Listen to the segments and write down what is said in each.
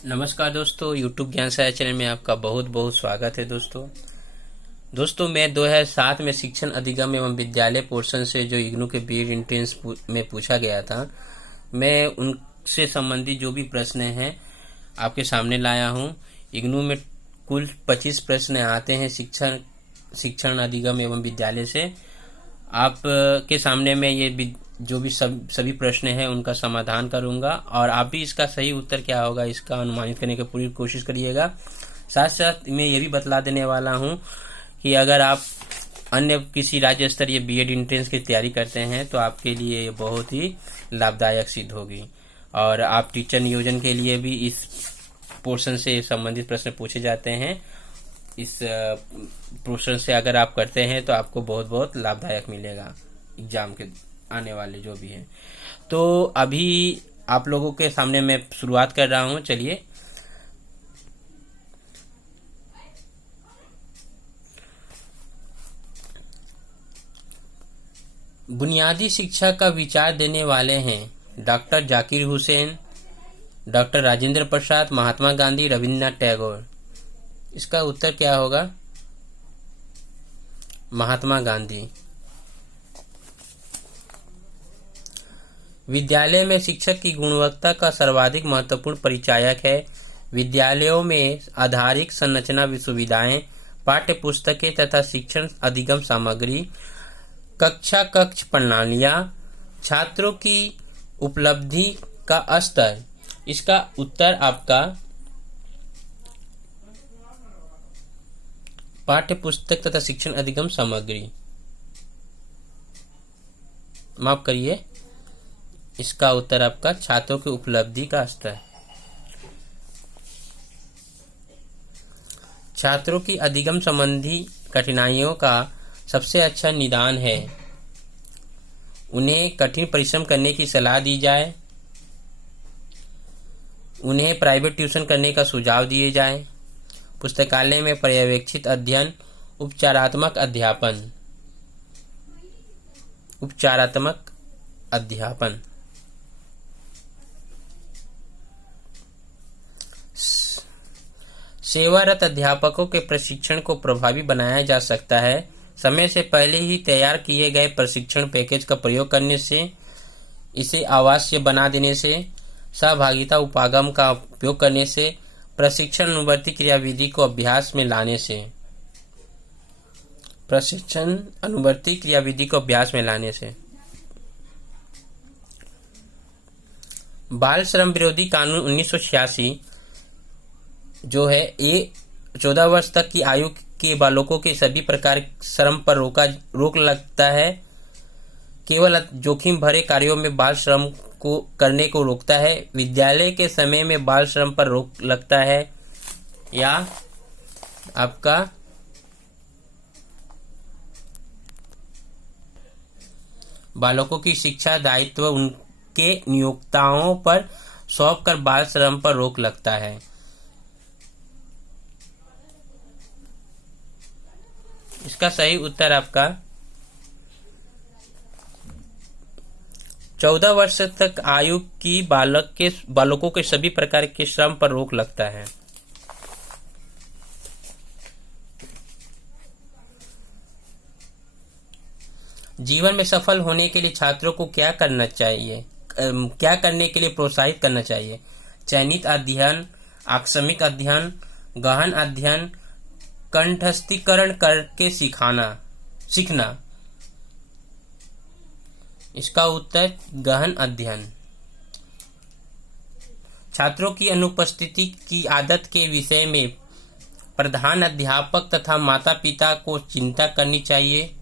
नमस्कार दोस्तों, YouTube ज्ञान सागर चैनल में आपका बहुत बहुत स्वागत है। दोस्तों मैं 2007 में शिक्षण अधिगम एवं विद्यालय पोर्शन से जो इग्नू के बीएड एंट्रेंस में पूछा गया था, मैं उनसे संबंधित जो भी प्रश्न हैं आपके सामने लाया हूं। इग्नू में कुल 25 प्रश्न आते हैं शिक्षण अधिगम एवं विद्यालय से। आप के सामने मैं ये जो भी सभी प्रश्न हैं उनका समाधान करूंगा और आप भी इसका सही उत्तर क्या होगा इसका अनुमानित करने की पूरी कोशिश करिएगा। साथ साथ मैं ये भी बतला देने वाला हूं कि अगर आप अन्य किसी राज्य स्तरीय बीएड एंट्रेंस की तैयारी करते हैं तो आपके लिए ये बहुत ही लाभदायक सिद्ध होगी। और आप टीचर नियोजन के लिए भी इस पोर्शन से संबंधित प्रश्न पूछे जाते हैं। इस पोर्शन से अगर आप करते हैं तो आपको बहुत बहुत लाभदायक मिलेगा एग्जाम के आने वाले जो भी हैं। तो अभी आप लोगों के सामने मैं शुरुआत कर रहा हूं। चलिए, बुनियादी शिक्षा का विचार देने वाले हैं डॉक्टर जाकिर हुसैन, डॉक्टर राजेंद्र प्रसाद, महात्मा गांधी, रविन्द्रनाथ टैगोर। इसका उत्तर क्या होगा? महात्मा गांधी। विद्यालय में शिक्षक की गुणवत्ता का सर्वाधिक महत्वपूर्ण परिचायक है। विद्यालयों में आधारिक संरचना सुविधाएं, पाठ्य पुस्तकें तथा शिक्षण अधिगम सामग्री, कक्ष प्रणालियां, छात्रों की उपलब्धि का स्तर। इसका उत्तर आपका पाठ्य पुस्तक तथा शिक्षण अधिगम सामग्री। माफ करिए, इसका उत्तर आपका छात्रों की उपलब्धि का स्तर। छात्रों की अधिगम संबंधी कठिनाइयों का सबसे अच्छा निदान है उन्हें कठिन परिश्रम करने की सलाह दी जाए, उन्हें प्राइवेट ट्यूशन करने का सुझाव दिए जाए, पुस्तकालय में पर्यवेक्षित अध्ययन, उपचारात्मक अध्यापन। सेवारत अध्यापकों के प्रशिक्षण को प्रभावी बनाया जा सकता है। समय से पहले ही तैयार किए गए प्रशिक्षण पैकेज का प्रयोग करने से, इसे आवासीय बना देने से, सहभागिता उपागम का उपयोग करने से, प्रशिक्षण अनुवर्ती क्रियाविधि को अभ्यास में लाने से। बाल श्रम विरोधी कानून 1986 जो है, ये 14 वर्ष तक की आयु के बालकों के सभी प्रकार श्रम पर रोक लगता है। केवल जोखिम भरे कार्यों में बाल श्रम को करने को रोकता है। विद्यालय के समय में बाल श्रम पर रोक लगता है। या आपका बालकों की शिक्षा दायित्व उनके नियोक्ताओं पर सौंप कर बाल श्रम पर रोक लगता है। इसका सही उत्तर आपका 14 वर्ष तक आयु की बालकों के सभी प्रकार के श्रम पर रोक लगता है। जीवन में सफल होने के लिए छात्रों को क्या करने के लिए प्रोत्साहित करना चाहिए? चयनित अध्ययन, आकस्मिक अध्ययन, गहन अध्ययन, कंठस्थीकरण करके सीखना। इसका उत्तर गहन अध्ययन। छात्रों की अनुपस्थिति की आदत के विषय में प्रधान अध्यापक तथा माता पिता को चिंता करनी चाहिए।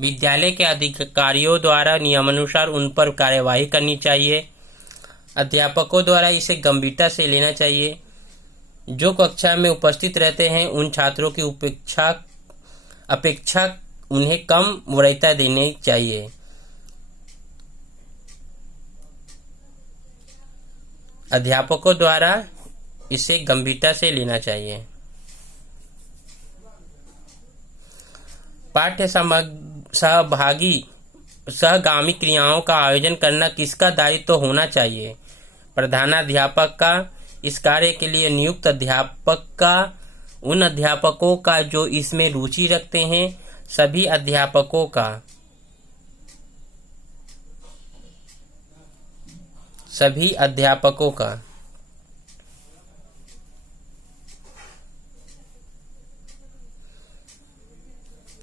विद्यालय के अधिकारियों द्वारा नियमानुसार उन पर कार्यवाही करनी चाहिए। अध्यापकों द्वारा इसे गंभीरता से लेना चाहिए। जो कक्षा में उपस्थित रहते हैं उन छात्रों की अपेक्षा उन्हें कम वरीयता देनी चाहिए। अध्यापकों द्वारा इसे गंभीरता से लेना चाहिए। पाठ्य सहभागी सहगामी क्रियाओं का आयोजन करना किसका दायित्व होना चाहिए? प्रधानाध्यापक का। इस कार्य के लिए नियुक्त अध्यापक का। उन अध्यापकों का जो इसमें रुचि रखते हैं। सभी अध्यापकों का। सभी अध्यापकों का।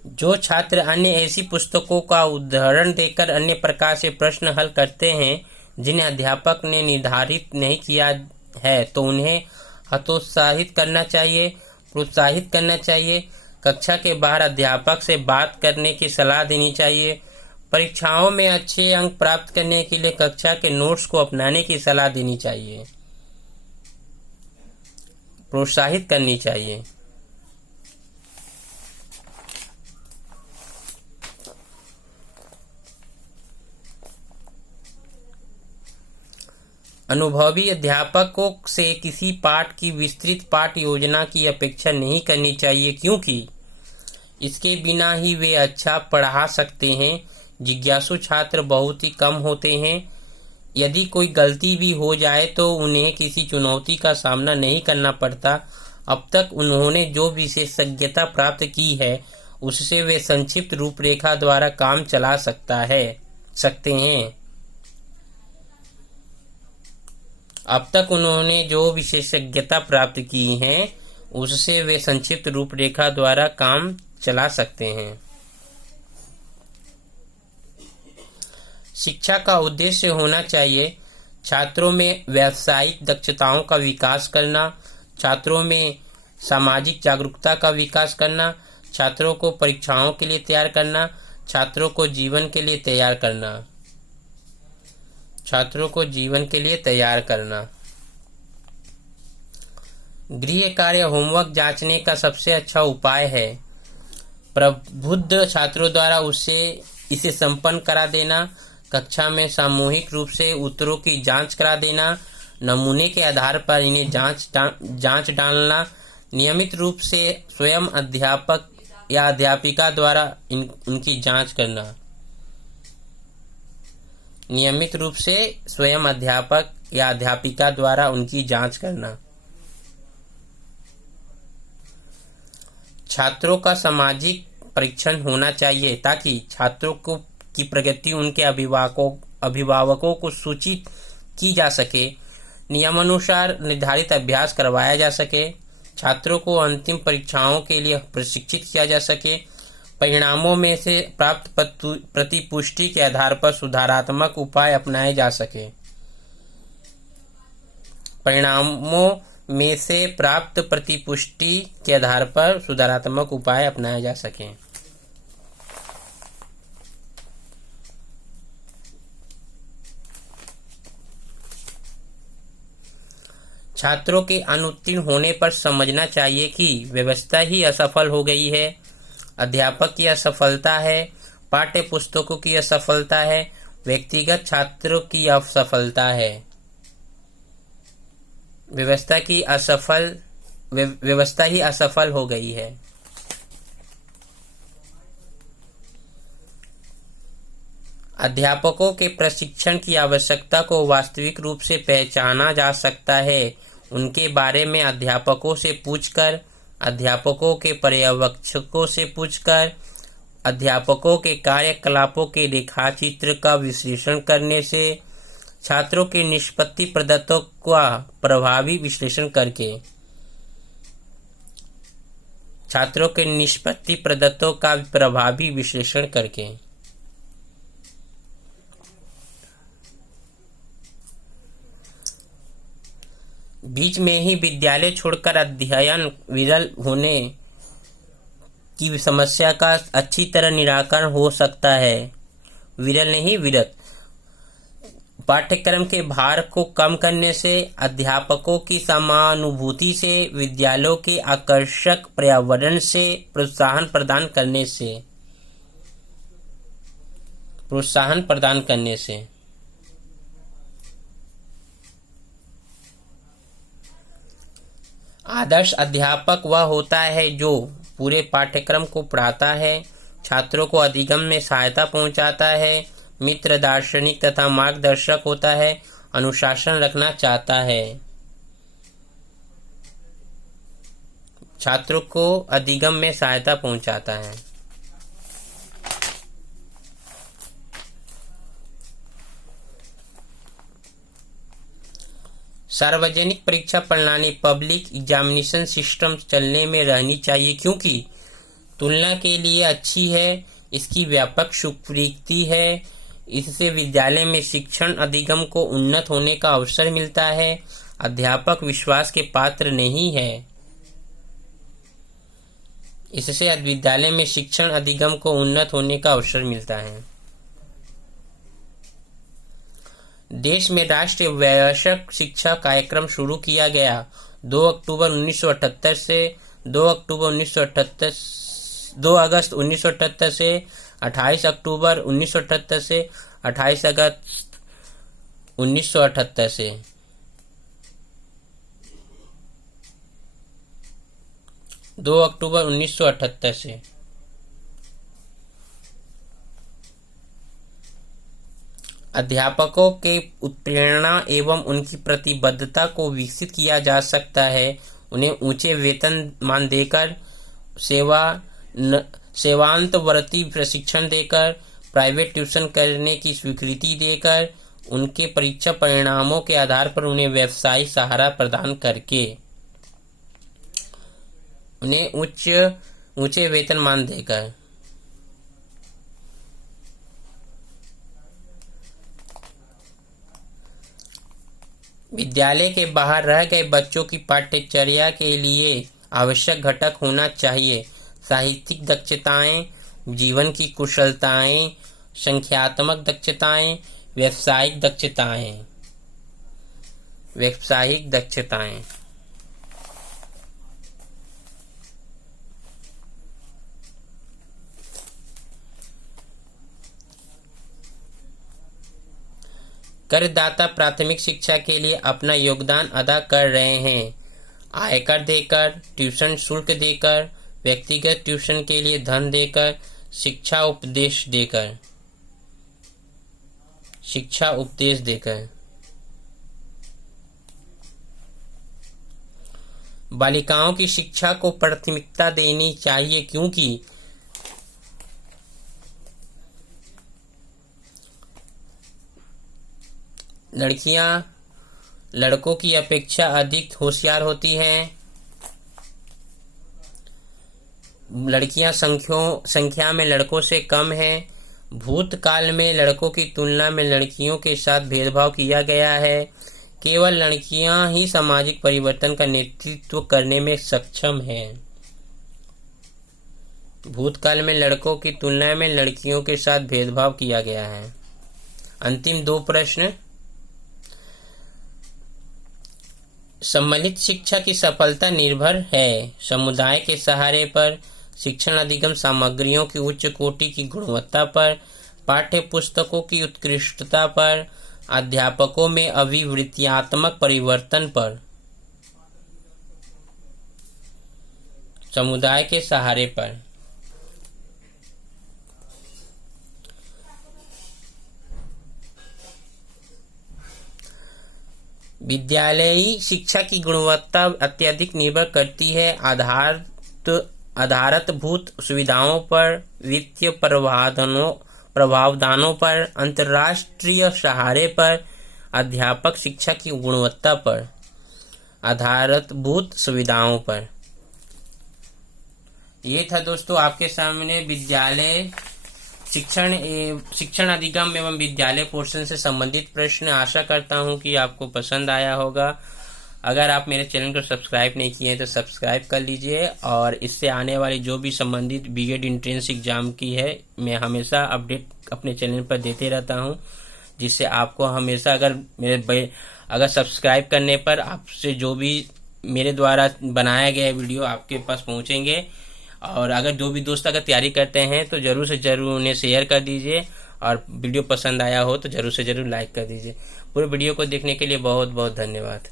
जो छात्र अन्य ऐसी पुस्तकों का उदाहरण देकर अन्य प्रकार से प्रश्न हल करते हैं जिन्हें अध्यापक ने निर्धारित नहीं किया है, तो उन्हें हतोत्साहित करना चाहिए, प्रोत्साहित करना चाहिए। कक्षा के बाहर अध्यापक से बात करने की सलाह देनी चाहिए। परीक्षाओं में अच्छे अंक प्राप्त करने के लिए कक्षा के नोट्स को अपनाने की सलाह देनी चाहिए, प्रोत्साहित करनी चाहिए। अनुभवी अध्यापकों से किसी पाठ की विस्तृत पाठ योजना की अपेक्षा नहीं करनी चाहिए, क्योंकि इसके बिना ही वे अच्छा पढ़ा सकते हैं। जिज्ञासु छात्र बहुत ही कम होते हैं। यदि कोई गलती भी हो जाए तो उन्हें किसी चुनौती का सामना नहीं करना पड़ता। अब तक उन्होंने जो विशेषज्ञता प्राप्त की है उससे वे संक्षिप्त रूपरेखा द्वारा काम चला सकते हैं। अब तक उन्होंने जो विशेषज्ञता प्राप्त की है उससे वे संक्षिप्त रूपरेखा द्वारा काम चला सकते हैं। शिक्षा का उद्देश्य होना चाहिए छात्रों में व्यावसायिक दक्षताओं का विकास करना, छात्रों में सामाजिक जागरूकता का विकास करना, छात्रों को परीक्षाओं के लिए तैयार करना, छात्रों को जीवन के लिए तैयार करना, छात्रों को जीवन के लिए तैयार करना। गृह कार्य होमवर्क जांचने का सबसे अच्छा उपाय है। प्रबुद्ध छात्रों द्वारा इसे संपन्न करा देना, कक्षा में सामूहिक रूप से उत्तरों की जांच करा देना, नमूने के आधार पर इन्हें जांच डालना, नियमित रूप से स्वयं अध्यापक या अध्यापिका द्वारा उनकी जांच करना, नियमित रूप से स्वयं अध्यापक या अध्यापिका द्वारा उनकी जांच करना। छात्रों का सामाजिक परीक्षण होना चाहिए ताकि छात्रों की प्रगति उनके अभिभावकों को सूचित की जा सके, नियमानुसार निर्धारित अभ्यास करवाया जा सके, छात्रों को अंतिम परीक्षाओं के लिए प्रशिक्षित किया जा सके, परिणामों में से प्राप्त प्रतिपुष्टि के आधार पर सुधारात्मक उपाय अपनाए जा सके, परिणामों में से प्राप्त प्रतिपुष्टि के आधार पर सुधारात्मक उपाय अपनाए जा सके। छात्रों के अनुत्तीर्ण होने पर समझना चाहिए कि व्यवस्था ही असफल हो गई है, अध्यापक की असफलता है, पाठ्य पुस्तकों की असफलता है, व्यक्तिगत छात्रों की असफलता है। व्यवस्था ही असफल हो गई है। अध्यापकों के प्रशिक्षण की आवश्यकता को वास्तविक रूप से पहचाना जा सकता है उनके बारे में अध्यापकों से पूछकर, अध्यापकों के पर्यवेक्षकों से पूछकर, अध्यापकों के कार्यकलापों के रेखाचित्र का विश्लेषण करने से, छात्रों के निष्पत्ति प्रदत्तों का प्रभावी विश्लेषण करके, छात्रों के निष्पत्ति प्रदत्तों का प्रभावी विश्लेषण करके। बीच में ही विद्यालय छोड़कर अध्ययन विरल होने की समस्या का अच्छी तरह निराकरण हो सकता है। विरल नहीं, विरत। पाठ्यक्रम के भार को कम करने से, अध्यापकों की समानुभूति से, विद्यालयों के आकर्षक पर्यावरण से प्रोत्साहन प्रदान करने से। आदर्श अध्यापक वह होता है जो पूरे पाठ्यक्रम को पढ़ाता है, छात्रों को अधिगम में सहायता पहुंचाता है, मित्र, दार्शनिक तथा मार्गदर्शक होता है, अनुशासन रखना चाहता है, छात्रों को अधिगम में सहायता पहुंचाता है। सार्वजनिक परीक्षा प्रणाली पब्लिक एग्जामिनेशन सिस्टम चलने में रहनी चाहिए क्योंकि तुलना के लिए अच्छी है, इसकी व्यापक स्वीकृति है, इससे विद्यालय में शिक्षण अधिगम को उन्नत होने का अवसर मिलता है, अध्यापक विश्वास के पात्र नहीं है। इससे विद्यालय में शिक्षण अधिगम को उन्नत होने का अवसर मिलता है। देश में राष्ट्रीय वयस्क शिक्षा कार्यक्रम शुरू किया गया 2 अक्टूबर 1978 से 2 अगस्त 1978 से 28 अक्टूबर 1978 से 28 अगस्त 1978 से। दो अक्टूबर 1978 से। अध्यापकों के उत्प्रेरणा एवं उनकी प्रतिबद्धता को विकसित किया जा सकता है। उन्हें ऊंचे वेतनमान देकर, सेवांतवर्ती प्रशिक्षण देकर, प्राइवेट ट्यूशन करने की स्वीकृति देकर, उनके परीक्षा परिणामों के आधार पर उन्हें व्यवसायिक सहारा प्रदान करके, उन्हें ऊंचे वेतनमान देकर। विद्यालय के बाहर रह गए बच्चों की पाठ्यचर्या के लिए आवश्यक घटक होना चाहिए साहित्यिक दक्षताएं, जीवन की कुशलताएं, संख्यात्मक दक्षताएं, व्यावसायिक दक्षताएं। करदाता प्राथमिक शिक्षा के लिए अपना योगदान अदा कर रहे हैं, आयकर देकर, ट्यूशन शुल्क देकर, व्यक्तिगत ट्यूशन के लिए धन देकर, शिक्षा उपदेश देकर। बालिकाओं की शिक्षा को प्राथमिकता देनी चाहिए क्योंकि लड़कियां लड़कों की अपेक्षा अधिक होशियार होती हैं। लड़कियां संख्या में लड़कों से कम हैं। भूतकाल में लड़कों की तुलना में लड़कियों के साथ भेदभाव किया गया है। केवल लड़कियां ही सामाजिक परिवर्तन का नेतृत्व करने में सक्षम हैं। भूतकाल में लड़कों की तुलना में लड़कियों के साथ भेदभाव किया गया है। अंतिम 2 प्रश्न। सम्मिलित शिक्षा की सफलता निर्भर है समुदाय के सहारे पर, शिक्षण अधिगम सामग्रियों की उच्च कोटि की गुणवत्ता पर, पाठ्य पुस्तकों की उत्कृष्टता पर, अध्यापकों में अभिवृत्त्यात्मक परिवर्तन पर। समुदाय के सहारे पर। विद्यालयी शिक्षा की गुणवत्ता अत्यधिक निर्भर करती है आधारभूत सुविधाओं पर, वित्तीय प्रावधानों पर, अंतर्राष्ट्रीय सहारे पर, अध्यापक शिक्षा की गुणवत्ता पर, आधारभूत सुविधाओं पर। ये था दोस्तों आपके सामने विद्यालय शिक्षण अधिगम एवं विद्यालय पोर्शन से संबंधित प्रश्न। आशा करता हूं कि आपको पसंद आया होगा। अगर आप मेरे चैनल को सब्सक्राइब नहीं किए हैं तो सब्सक्राइब कर लीजिए, और इससे आने वाली जो भी संबंधित बीएड एंट्रेंस एग्जाम की है मैं हमेशा अपडेट अपने चैनल पर देते रहता हूं, जिससे आपको हमेशा अगर सब्सक्राइब करने पर आपसे जो भी मेरे द्वारा बनाया गया वीडियो आपके पास पहुंचेंगे। और अगर जो भी दोस्त अगर तैयारी करते हैं तो जरूर से जरूर उन्हें शेयर कर दीजिए, और वीडियो पसंद आया हो तो जरूर से जरूर लाइक कर दीजिए। पूरे वीडियो को देखने के लिए बहुत बहुत धन्यवाद।